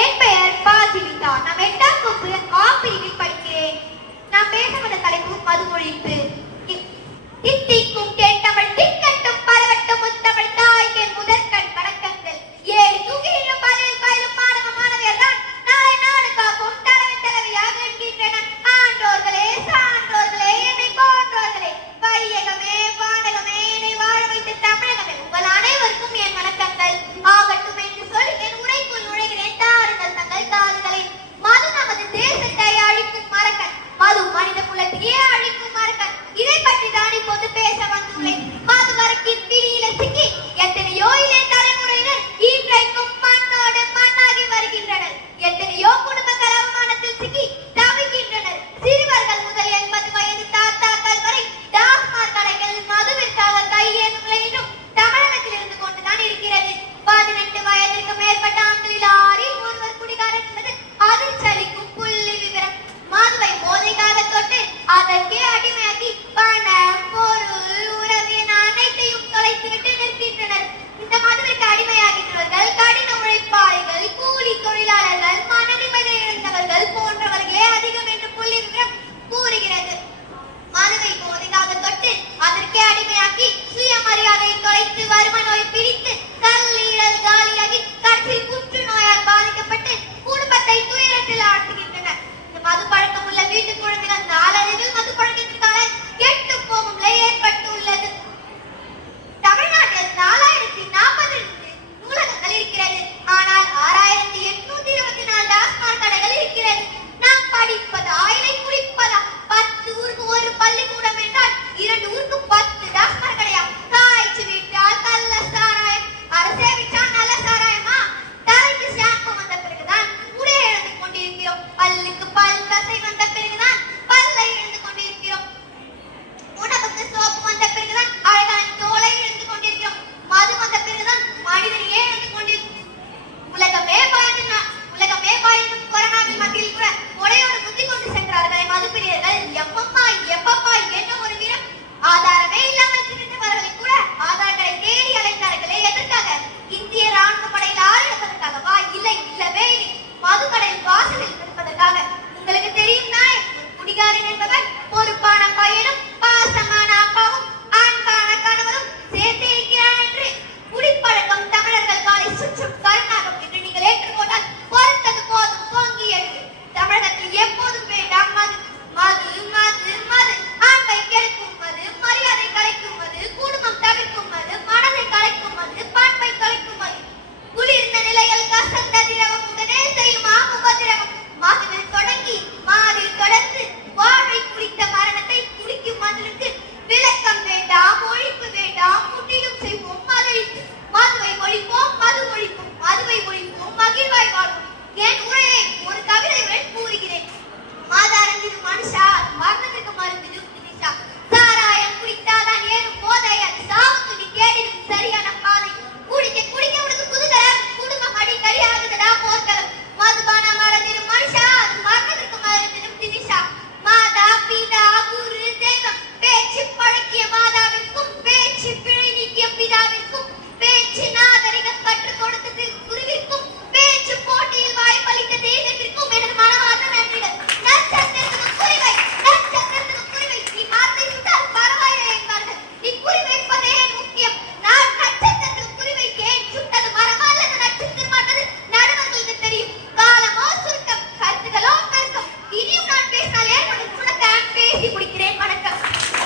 என் பெயர் பாஜிவிதா. நான் 8ஆம் வகுப்பு ஆ பிரிவில் படிக்கிறேன். நான் பேச வந்த தலைப்பு மது ஒழிப்பு. தித்திக்கும் கேட்டவள் திக்கட்டும் பரவட்டும் முத்தவள் தாய்க்கு முதற்கண் வணக்கங்கள். ஏழு தூங்கிலும் பலையில் பயிலும் மாணவ மாணவியர் தான் நாளை நாடு காக்கும் தலைமை தலைவியாக இருக்கின்றனர். ஆன்றோர்களே சான்றோர்களே என்னை போன்றோர்களே வையகமே வானகமே என்னை வாழ வைத்த தமிழகமே உங்கள் அனைவருக்கும் என் வணக்கங்கள் ஆகட்டும் என்று சொல்லி என் உரைக்குள் நுழைகிறேன். தாருங்கள் தங்கள் காதுகளை. மது நமது தேசத்தை அழிக்கும் மரக்கன். மது மனித குலத்தையே அழிக்கும் மரக்கன். இதை பற்றி தான் இப்போது பேச வந்துள்ளேன். மது வரக்கின் பிடியில சிக்கி எத்தனையோ இளைய தலைமுறையினர் இன்றைக்கும் மண்ணோடு மண்ணாகி வருகின்றனர். எத்தனையோ குடும்பங்கள் அவமானத்தில் சிக்கி தவிக்கின்றனர். சிறுவர்கள் முதல் 80 வயது தாத்தாக்கள் வரை டாஸ்மாக் கடைகளில் மதுவிற்காக கையேந்தும் நிலையிலும் தமிழகத்தில் இருந்து கொண்டுதான் இருக்கிறது. 18 வயதிற்கு மேற்பட்ட ஆண்களில் 6 ஒருவர் குடிகாரர் என்பது அதிர்ச்சலிக்கும் புள்ளி விவரம். மதுவை போதைக்காக தொட்டு அதற்கே அடிமையாக்கி பணம் பொருள் உறவு என அனைத்தையும் தொலைத்துவிட்டு நிற்கின்றனர். இந்த மதுவிற்கு அடிமையாகின்றவர்கள் கடின உழைப்பாளிகள், கூலி தொழிலாளர்கள், மன நிம்மதி இழந்தவர்கள் போன்றவர்களே அதிகம் என்று புள்ளி விவரம் கூறுகிறது. மதுவை போதைக்காக தொட்டு அதற்கே அடிமையாக்கி சுயமரியாதையை தொலைத்து வரும நோய் பிடித்து கல்லீரல் காலியாகி கடைசியில் புற்றுநோயால் பாதிக்கப்பட்டு குடும்பத்தை துயரத்தில் ஆழ்த்துகின்றனர். இந்த மது பழக்கம் உள்ள வீட்டு குழந்தைகள் நாளடைவில் மது பழக்கத்திற்காக கெட்டு போகும் நிலை ஏற்பட்டுள்ளது. தமிழ்நாட்டில் 4040 நூலகங்கள் இருக்கிறது. ஆனால் 6824 டாஸ்மாக் கடைகள் இருக்கிறது. நாம் படிப்பதா இல்லை குடிப்பதா? 10 ஊருக்கு ஒரு பள்ளிக்கூடம் என்றால் 2 ஊருக்கு 10 டாஸ்மாக் கடையா? காய்ச்சி விட்டால் கள்ள சாராயம், அரசே விட்டால் நல்ல சாராயமா? தலைக்கு ஷாம்பு வந்த பிறகுதான் உடைய இழந்து கொண்டிருக்கிறோம். பல்லுக்கு பல் தசை வந்த பிறகுதான் பல்லை இழந்து கொண்டிருக்கிறோம். உணவுக்கு சோப்பு வந்த பிறகுதான் அழகான தோலை இழந்து கொண்டிருக்கிறோம். மது வந்த பிறகுதான் மனிதனையே இழந்து கொண்டிருக்கிறோம். உலகமே பயந்தும் கொரோனாவில் மத்தியில் கூட உடையோடு குத்தி கொண்டு சென்றார்களே மதுப்பிரியர்கள். எப்பப்பா என்ன ஒரு வீரம்! ஆதாரமே இல்லாமல் திருந்தவர்களை கூட ஆதாரங்களை தேடி அழைத்தார்களே. எதற்காக? இந்திய ராணுவ படையில் ஆள் எடுப்பதற்காகவா? இல்லவே இல்லை. மதுக்கடையில் வாசலில் இருப்பதற்காக. உங்களுக்கு தெரியும் தானே, குடிகாரன் என்பவர் பொறுப்பான பையனும் பாசமான அப்பாவும் அன்பான கணவரும் சேர்த்து இருக்கிறார் என்று. குடிப்பழக்கம் தமிழர்கள் காலை சுற்றும் கருணாகம் என்று நீங்கள் ஏற்றுக்கொண்டால் பொறுத்தது போதும் பொங்கி எழுது. தமிழகத்தில் எப்போதும் வேண்டாம் மது மது மது மது. ஆண்மை கெடுக்கும் மது, மரியாதை கலைக்கும் மது, குடும்பம் தவிர்க்கும் மது, மனதை கலைக்கும் மது, பண்பை கலைக்கும் மது. குளிர்ந்த நிலையில் கசந்த திரவம் உடனே செய்யும் ஆமுகதிரவம். மதுவில் தொடங்கி மாறில் தொடர்ந்து வாழ்வை குடித்த மரணத்தை குடிக்கும் மதுவுக்கு விளக்கம் வேண்டாம், ஒழிப்பு வேண்டாம். முற்றிலும் செய்வோம் மதுவிற்கு. மதுவை ஒழிப்போம், மது ஒழிப்போம். மதுவை ஒழிப்போம், மகிழ்வாய் வாழ்வோம். என் உரையை ஒரு கவிதையுடன் கூறுகிறேன். மாதாரங்கிது மனுஷா, மரணத்திற்கு மருந்து நிஷா. சாராயம் குடித்தாதான் ஏறும் போதை, அது சாவுக்கு நீ தேடிடும் சரியான பாதை. குடிக்க குடிக்க உனக்கு குதூகலம், குடும்பம் அடிக்கடியாக